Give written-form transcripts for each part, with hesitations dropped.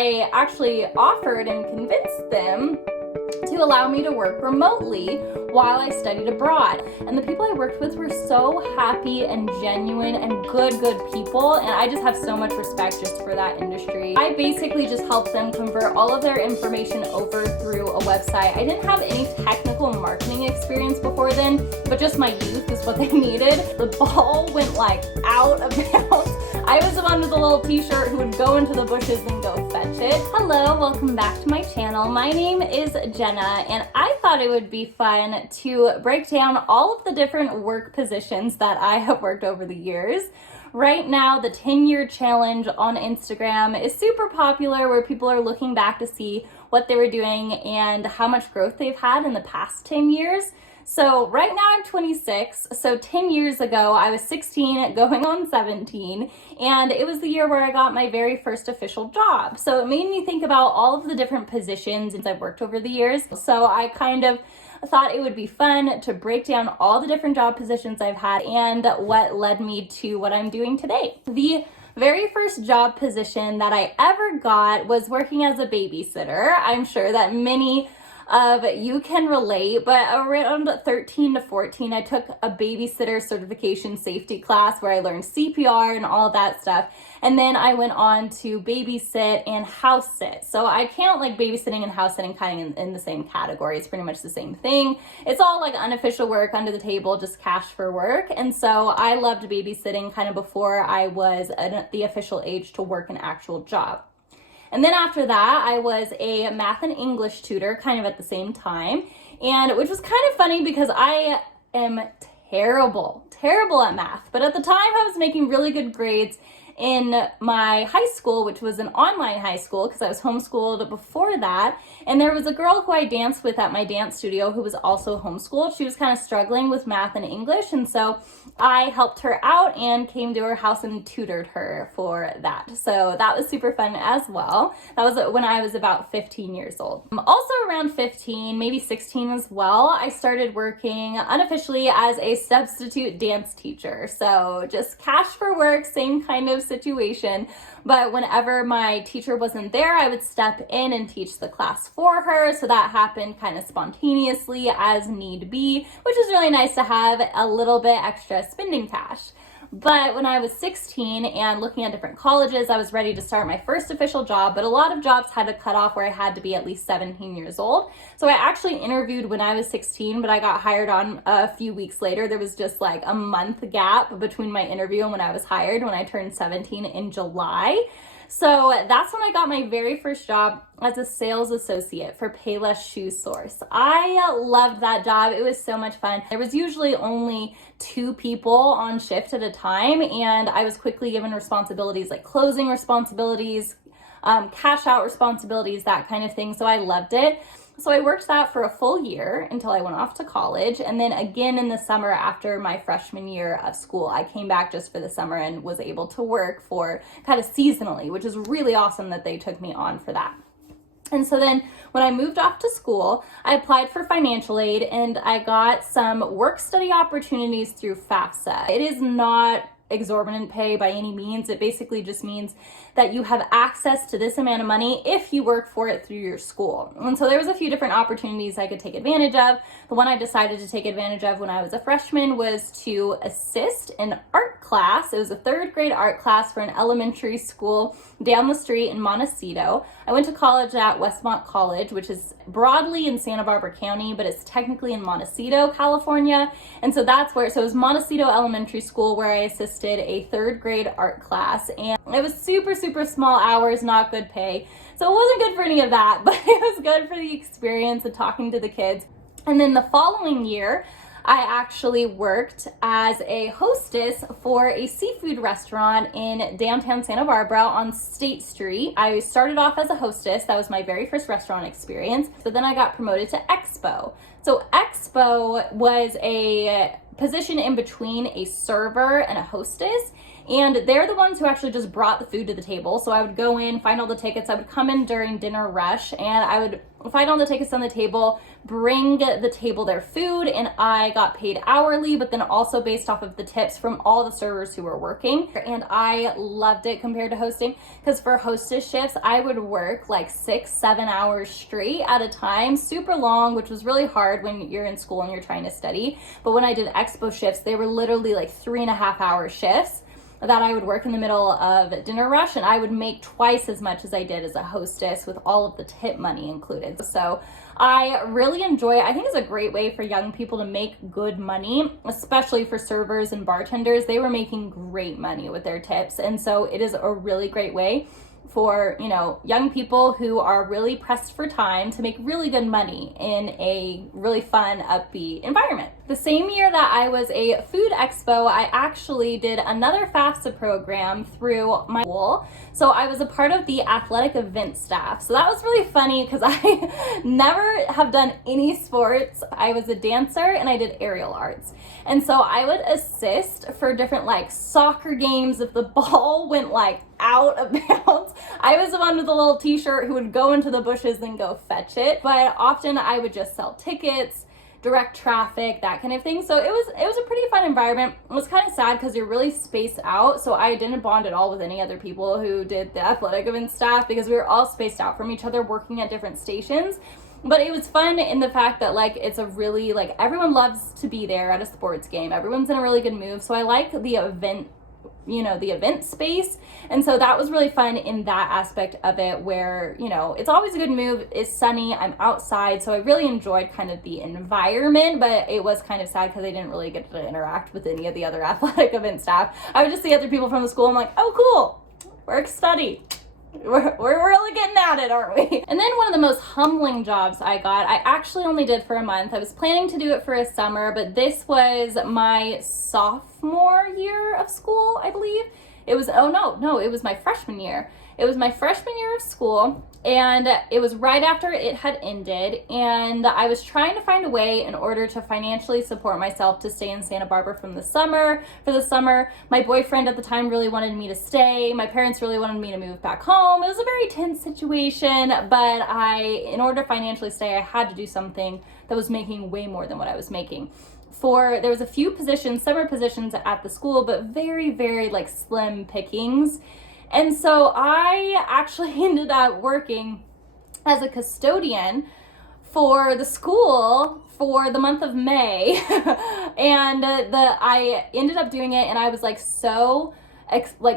I actually offered and convinced them to allow me to work remotely while I studied abroad. And the people I worked with were so happy and genuine and good people, and I just have so much respect just for that industry. I basically just helped them convert all of their information over through a website. I didn't have any technical marketing experience before then, but just my youth is what they needed. The ball went like out of bounds. I was the one with the little t-shirt who would go into the bushes and go fetch it. Hello, welcome back to my channel. My name is Jenna, and I thought it would be fun to break down all of the different work positions that I have worked over the years. Right now, the 10-year challenge on Instagram is super popular, where people are looking back to see what they were doing and how much growth they've had in the past 10 years. So right now I'm 26, so 10 years ago I was 16 going on 17, and it was the year where I got my very first official job. So it made me think about all of the different positions I've worked over the years. So I kind of thought it would be fun to break down all the different job positions I've had and what led me to what I'm doing today. The very first job position that I ever got was working as a babysitter. I'm sure that many of you can relate, but around 13 to 14, I took a babysitter certification safety class where I learned CPR and all that stuff. And then I went on to babysit and house sit. So I count like babysitting and house sitting kind of in the same category. It's pretty much the same thing. It's all like unofficial work under the table, just cash for work. And so I loved babysitting kind of before I was at the official age to work an actual job. And then after that, I was a math and English tutor kind of at the same time, and which was kind of funny because I am terrible at math. But at the time, I was making really good grades in my high school, which was an online high school because I was homeschooled before that. And there was a girl who I danced with at my dance studio who was also homeschooled. She was kind of struggling with math and English, and so I helped her out and came to her house and tutored her for that. So that was super fun as well. That was when I was about 15 years old. Also around 15, maybe 16 as well, I started working unofficially as a substitute dance teacher. So just cash for work, same kind of situation. But whenever my teacher wasn't there, I would step in and teach the class for her. So that happened kind of spontaneously as need be, which is really nice to have a little bit extra spending cash. But when I was 16 and looking at different colleges, I was ready to start my first official job, but a lot of jobs had a cutoff where I had to be at least 17 years old. So I actually interviewed when I was 16, but I got hired on a few weeks later. There was just like a month gap between my interview and when I was hired, when I turned 17 in July. So that's when I got my very first job as a sales associate for Payless Shoesource. I loved that job. It was so much fun. There was usually only 2 people on shift at a time, and I was quickly given responsibilities like closing responsibilities, cash out responsibilities, that kind of thing. So I loved it. So I worked that for a full year until I went off to college. And then again in the summer after my freshman year of school, I came back just for the summer and was able to work for kind of seasonally, which is really awesome that they took me on for that. And so then when I moved off to school, I applied for financial aid and I got some work study opportunities through FAFSA. It is not exorbitant pay by any means. It basically just means that you have access to this amount of money if you work for it through your school. And so there was a few different opportunities I could take advantage of. The one I decided to take advantage of when I was a freshman was to assist an art class. It was a 3rd grade art class for an elementary school down the street in Montecito. I went to college at Westmont College, which is broadly in Santa Barbara County, but it's technically in Montecito, California. And so that's where, so it was Montecito Elementary School where I assisted a 3rd grade art class. And it was super small hours, not good pay. So it wasn't good for any of that, but it was good for the experience of talking to the kids. And then the following year, I actually worked as a hostess for a seafood restaurant in downtown Santa Barbara on State Street. I started off as a hostess. That was my very first restaurant experience. So then I got promoted to Expo. So Expo was a position in between a server and a hostess. And they're the ones who actually just brought the food to the table. So I would go in, find all the tickets. I would come in during dinner rush and I would find all the tickets on the table, bring the table their food, and I got paid hourly, but then also based off of the tips from all the servers who were working. And I loved it compared to hosting, because for hostess shifts, I would work like 6-7 hours straight at a time, super long, which was really hard when you're in school and you're trying to study. But when I did expo shifts, they were literally like 3.5-hour shifts that I would work in the middle of dinner rush, and I would make twice as much as I did as a hostess with all of the tip money included. So I really enjoy it. I think it's a great way for young people to make good money, especially for servers and bartenders. They were making great money with their tips, and so it is a really great way for, you know, young people who are really pressed for time to make really good money in a really fun, upbeat environment. The same year that I was a food expo, I actually did another FAFSA program through my school. So I was a part of the athletic event staff. So that was really funny because I never have done any sports. I was a dancer and I did aerial arts. And so I would assist for different like soccer games if the ball went like out of bounds. I was the one with the little t-shirt who would go into the bushes and go fetch it. But often I would just sell tickets, direct traffic, that kind of thing. So it was a pretty fun environment. It was kind of sad because you're really spaced out. So I didn't bond at all with any other people who did the athletic event staff because we were all spaced out from each other working at different stations. But it was fun in the fact that like it's a really like everyone loves to be there at a sports game. Everyone's in a really good mood. So I like the event, you know, the event space. And so that was really fun in that aspect of it where, you know, it's always a good move. It's sunny, I'm outside. So I really enjoyed kind of the environment, but it was kind of sad because I didn't really get to interact with any of the other athletic event staff. I would just see other people from the school. I'm like, oh, cool, work, study. We're really getting at it, aren't we? And then one of the most humbling jobs I got, I actually only did for a month. I was planning to do it for a summer, but this was my sophomore year of school, I believe. It was, oh no, it was my freshman year. It was my freshman year of school, and it was right after it had ended, and I was trying to find a way in order to financially support myself to stay in Santa Barbara for the summer. My boyfriend at the time really wanted me to stay. My parents really wanted me to move back home. It was a very tense situation, but in order to financially stay, I had to do something that was making way more than what I was making. There was a few positions, summer positions at the school, but very, very like slim pickings. And so I actually ended up working as a custodian for the school for the month of May. And I ended up doing it, and I was like so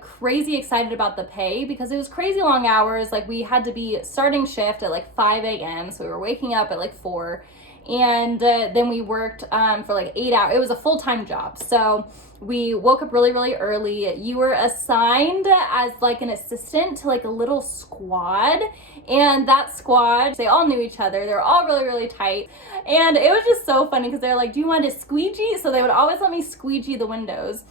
crazy excited about the pay because it was crazy long hours. Like we had to be starting shift at like 5 a.m. So we were waking up at like 4. And then we worked for like 8 hours. It was a full-time job. So we woke up really, really early. You were assigned as like an assistant to like a little squad. And that squad, they all knew each other. They were all really, really tight. And it was just so funny because they're like, do you want to squeegee? So they would always let me squeegee the windows.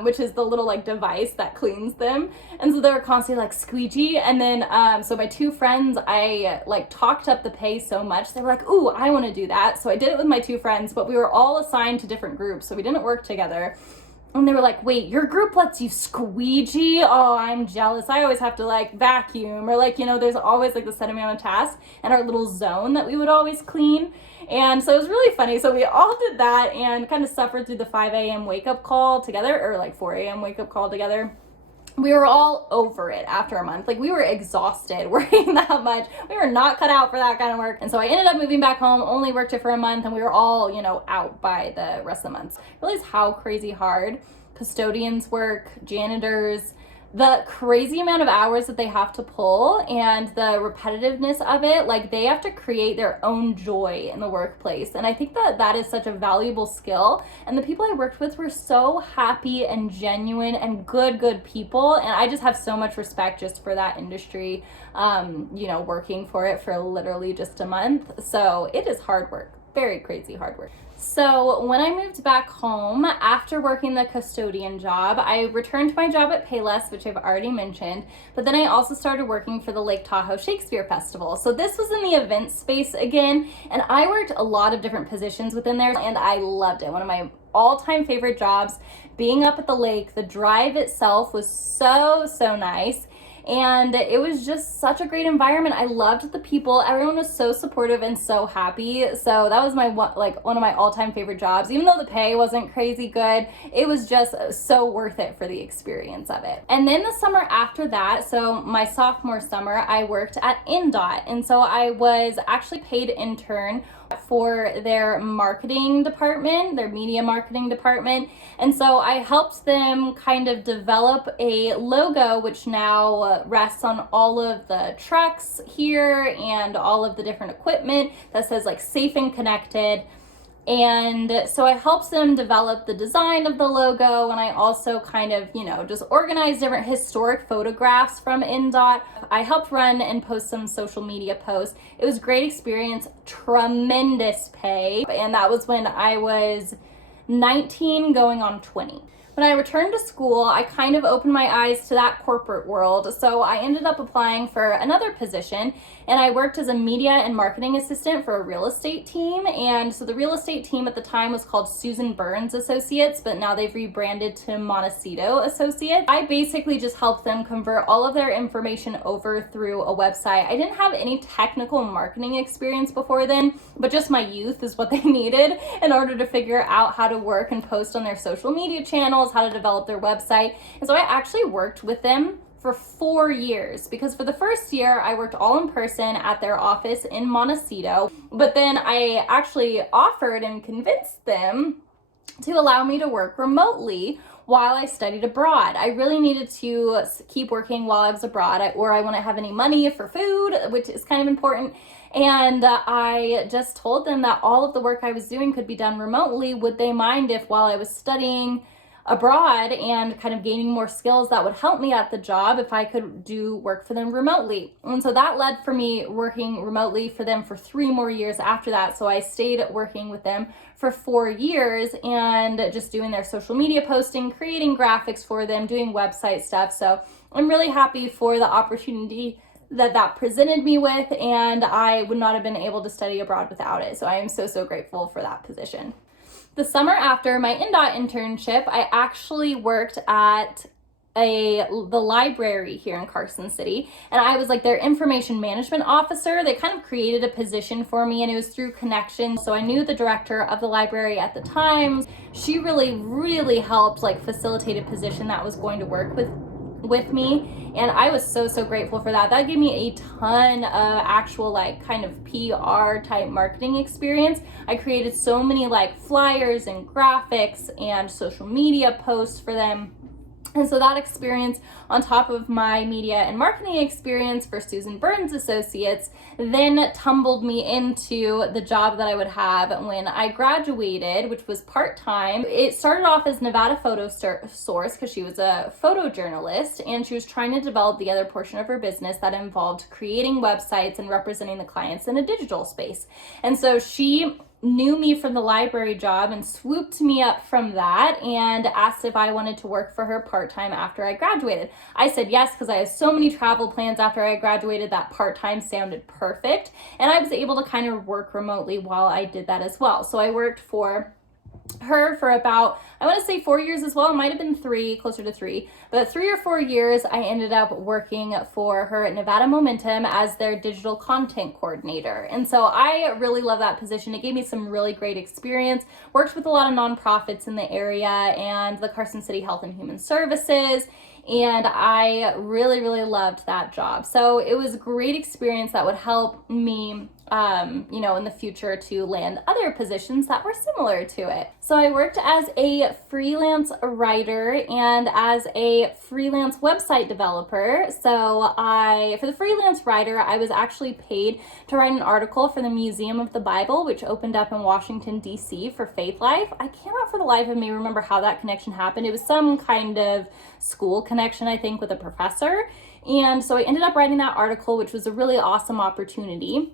Which is the little like device that cleans them. And so they were constantly like squeegee. And then, so my two friends, I like talked up the pay so much. They were like, ooh, I want to do that. So I did it with my two friends, but we were all assigned to different groups. So we didn't work together. And they were like, wait, your group lets you squeegee? Oh, I'm jealous. I always have to like vacuum or like, you know, there's always like the set amount of tasks and our little zone that we would always clean. And so it was really funny. So we all did that and kind of suffered through the 5 a.m. wake up call together, or like 4 a.m. wake up call together. We were all over it after a month. Like we were exhausted working that much. We were not cut out for that kind of work. And so I ended up moving back home, only worked it for a month, and we were all, you know, out by the rest of the months. Realize how crazy hard custodians work, janitors, the crazy amount of hours that they have to pull and the repetitiveness of it. Like they have to create their own joy in the workplace. And I think that is such a valuable skill. And the people I worked with were so happy and genuine and good people. And I just have so much respect just for that industry, you know, working for it for literally just a month. So it is hard work, very crazy hard work. So when I moved back home after working the custodian job, I returned to my job at Payless, which I've already mentioned, but then I also started working for the Lake Tahoe Shakespeare Festival. So this was in the event space again, and I worked a lot of different positions within there, and I loved it. One of my all-time favorite jobs. Being up at the lake, the drive itself was so nice. And it was just such a great environment. I loved the people. Everyone was so supportive and so happy. So that was one of my all-time favorite jobs. Even though the pay wasn't crazy good, it was just so worth it for the experience of it. And then the summer after that, so my sophomore summer, I worked at INDOT. And so I was actually paid intern for their marketing department, their media marketing department. And so I helped them kind of develop a logo, which now rests on all of the trucks here and all of the different equipment that says like safe and connected. And so I helped them develop the design of the logo, and I also kind of, just organized different historic photographs from INDOT. I helped run and post some social media posts. It was a great experience, tremendous pay, and that was when I was 19 going on 20. When I returned to school, I kind of opened my eyes to that corporate world, so I ended up applying for another position, and I worked as a media and marketing assistant for a real estate team. And so the real estate team at the time was called Susan Burns Associates, but now they've rebranded to Montecito Associates. I basically just helped them convert all of their information over through a website. I didn't have any technical marketing experience before then, but just my youth is what they needed in order to figure out how to work and post on their social media channels, how to develop their website. And so I actually worked with them for 4 years, because for the first year I worked all in person at their office in Montecito, but then I actually offered and convinced them to allow me to work remotely while I studied abroad. I really needed to keep working while I was abroad, or I wouldn't have any money for food, which is kind of important. And I just told them that all of the work I was doing could be done remotely. Would they mind if, while I was studying abroad and kind of gaining more skills that would help me at the job, if I could do work for them remotely? And so that led for me working remotely for them for 3 more years after that. So I stayed working with them for 4 years and just doing their social media posting, creating graphics for them, doing website stuff. So I'm really happy for the opportunity that presented me with, and I would not have been able to study abroad without it. So I am so grateful for that position. The summer after my INDOT internship, I actually worked at the library here in Carson City, and I was like their information management officer. They kind of created a position for me, and it was through connections. So I knew the director of the library at the time. She really helped like facilitate a position that was going to work with me, and I was so grateful for that. That gave me a ton of actual like kind of PR type marketing experience. I created so many like flyers and graphics and social media posts for them. And so that experience, on top of my media and marketing experience for Susan Burns Associates, then tumbled me into the job that I would have when I graduated, which was part-time. It started off as Nevada Photo Source because she was a photojournalist, and she was trying to develop the other portion of her business that involved creating websites and representing the clients in a digital space. And so she knew me from the library job and swooped me up from that and asked if I wanted to work for her part-time after I graduated. I said yes, because I had so many travel plans after I graduated that part-time sounded perfect, and I was able to kind of work remotely while I did that as well. So I worked for her for about, I want to say 4 years as well. It might have been 3, closer to 3, but 3 or 4 years I ended up working for her at Nevada Momentum as their digital content coordinator. And so I really love that position. It gave me some really great experience. Worked with a lot of nonprofits in the area and the Carson City Health and Human Services, and I really loved that job. So it was a great experience that would help me in the future to land other positions that were similar to it. So I worked as a freelance writer and as a freelance website developer. So for the freelance writer, I was actually paid to write an article for the Museum of the Bible, which opened up in Washington, D.C. for Faith Life. I cannot for the life of me remember how that connection happened. It was some kind of school connection, I think, with a professor. And so I ended up writing that article, which was a really awesome opportunity.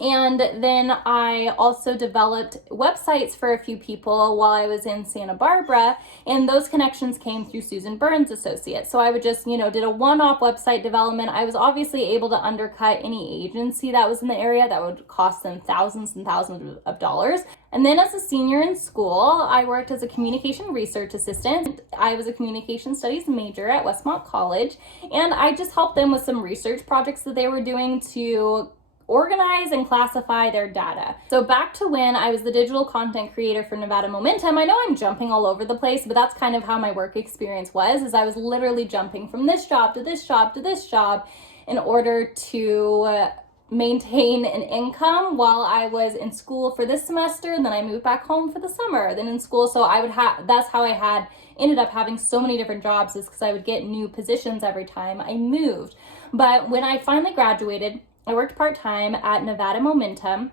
And then I also developed websites for a few people while I was in Santa Barbara, and those connections came through Susan Burns Associates. So I would just, did a one-off website development. I was obviously able to undercut any agency that was in the area that would cost them thousands and thousands of dollars. And then as a senior in school, I worked as a communication research assistant. I was a communication studies major at Westmont College, and I just helped them with some research projects that they were doing to organize and classify their data. So back to when I was the digital content creator for Nevada Momentum. I know I'm jumping all over the place, but that's kind of how my work experience was, is I was literally jumping from this job to this job to this job in order to maintain an income while I was in school for this semester, and then I moved back home for the summer, then in school. So I would that's how I ended up having so many different jobs, is because I would get new positions every time I moved. But when I finally graduated, I worked part-time at Nevada Momentum,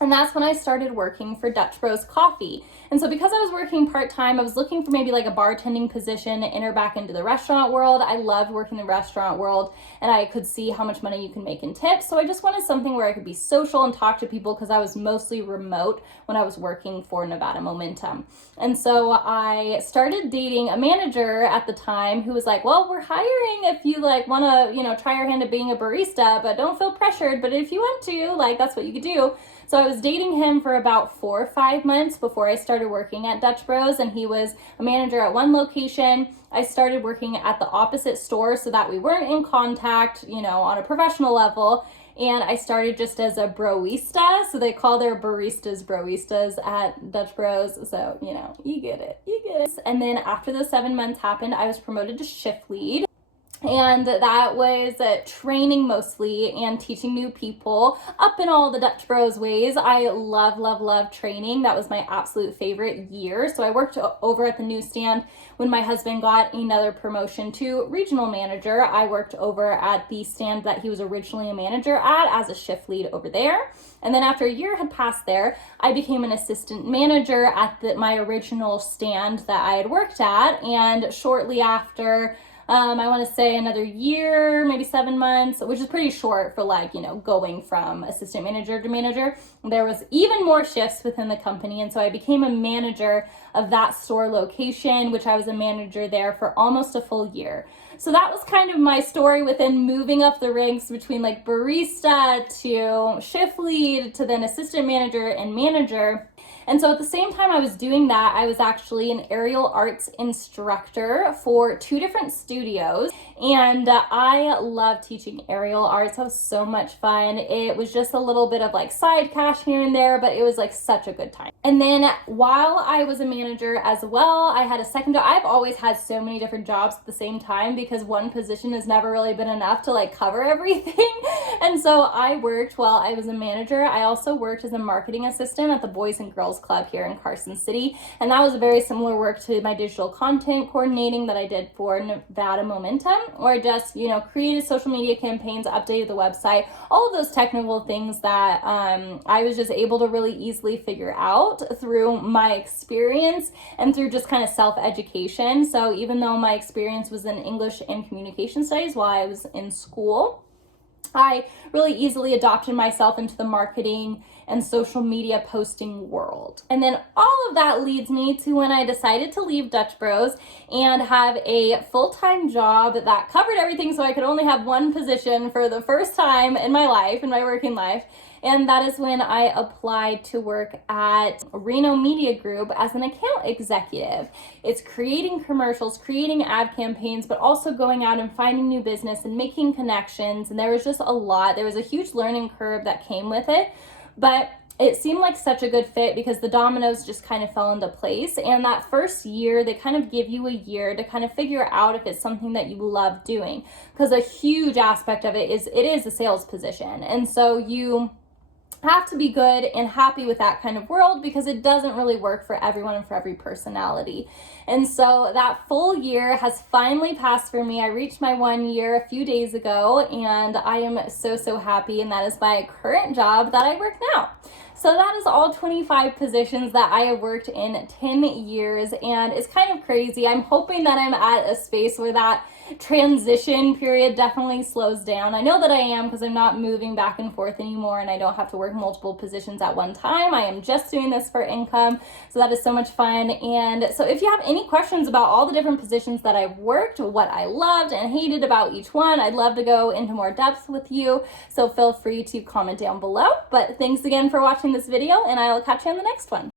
and that's when I started working for Dutch Bros Coffee. And so because I was working part-time, I was looking for maybe like a bartending position to enter back into the restaurant world. I loved working in the restaurant world, and I could see how much money you can make in tips. So I just wanted something where I could be social and talk to people, because I was mostly remote when I was working for Nevada Momentum. And so I started dating a manager at the time who was like, well, we're hiring if you want to, try your hand at being a barista, but don't feel pressured. But if you want to, that's what you could do. So I was dating him for about 4 or 5 months before I started working at Dutch Bros, and he was a manager at one location. I started working at the opposite store so that we weren't in contact, on a professional level. And I started just as a broista. So they call their broistas at Dutch Bros. So, you get it. And then after the 7 months happened, I was promoted to shift lead. And that was training mostly and teaching new people up in all the Dutch Bros ways. I love training. That was my absolute favorite year. So I worked over at the newsstand. When my husband got another promotion to regional manager, I worked over at the stand that he was originally a manager at as a shift lead over there. And then after a year had passed there, I became an assistant manager at my original stand that I had worked at. And shortly after, I want to say another year, maybe 7 months, which is pretty short for going from assistant manager to manager. There was even more shifts within the company. And so I became a manager of that store location, which I was a manager there for almost a full year. So that was kind of my story within moving up the ranks between barista to shift lead to then assistant manager and manager. And so at the same time I was doing that, I was actually an aerial arts instructor for 2 different studios. And I love teaching aerial arts. That was so much fun. It was just a little bit of side cash here and there, but it was such a good time. And then while I was a manager as well, I had a second job. I've always had so many different jobs at the same time, because one position has never really been enough to cover everything. And so I worked while I was a manager. I also worked as a marketing assistant at the Boys and Girls Club here in Carson City. And that was a very similar work to my digital content coordinating that I did for Nevada Momentum, or just, created social media campaigns, updated the website, all of those technical things that I was just able to really easily figure out through my experience and through just kind of self-education. So even though my experience was in English and communication studies while I was in school, I really easily adopted myself into the marketing and social media posting world. And then all of that leads me to when I decided to leave Dutch Bros and have a full-time job that covered everything, so I could only have one position for the first time in my life, in my working life. And that is when I applied to work at Reno Media Group as an account executive. It's creating commercials, creating ad campaigns, but also going out and finding new business and making connections. And there was just a lot. There was a huge learning curve that came with it, but it seemed like such a good fit because the dominoes just kind of fell into place. And that first year, they kind of give you a year to kind of figure out if it's something that you love doing, because a huge aspect of it is a sales position. And so you have to be good and happy with that kind of world, because it doesn't really work for everyone and for every personality. And so that full year has finally passed for me. I reached my 1 year a few days ago, and I am so happy. And that is my current job that I work now. So that is all 25 positions that I have worked in 10 years, and it's kind of crazy. I'm hoping that I'm at a space where that transition period definitely slows down. I know that I am, because I'm not moving back and forth anymore and I don't have to work multiple positions at one time. I am just doing this for income, so that is so much fun. And so if you have any questions about all the different positions that I've worked, what I loved and hated about each one, I'd love to go into more depth with you, so feel free to comment down below. But thanks again for watching this video, and I will catch you on the next one.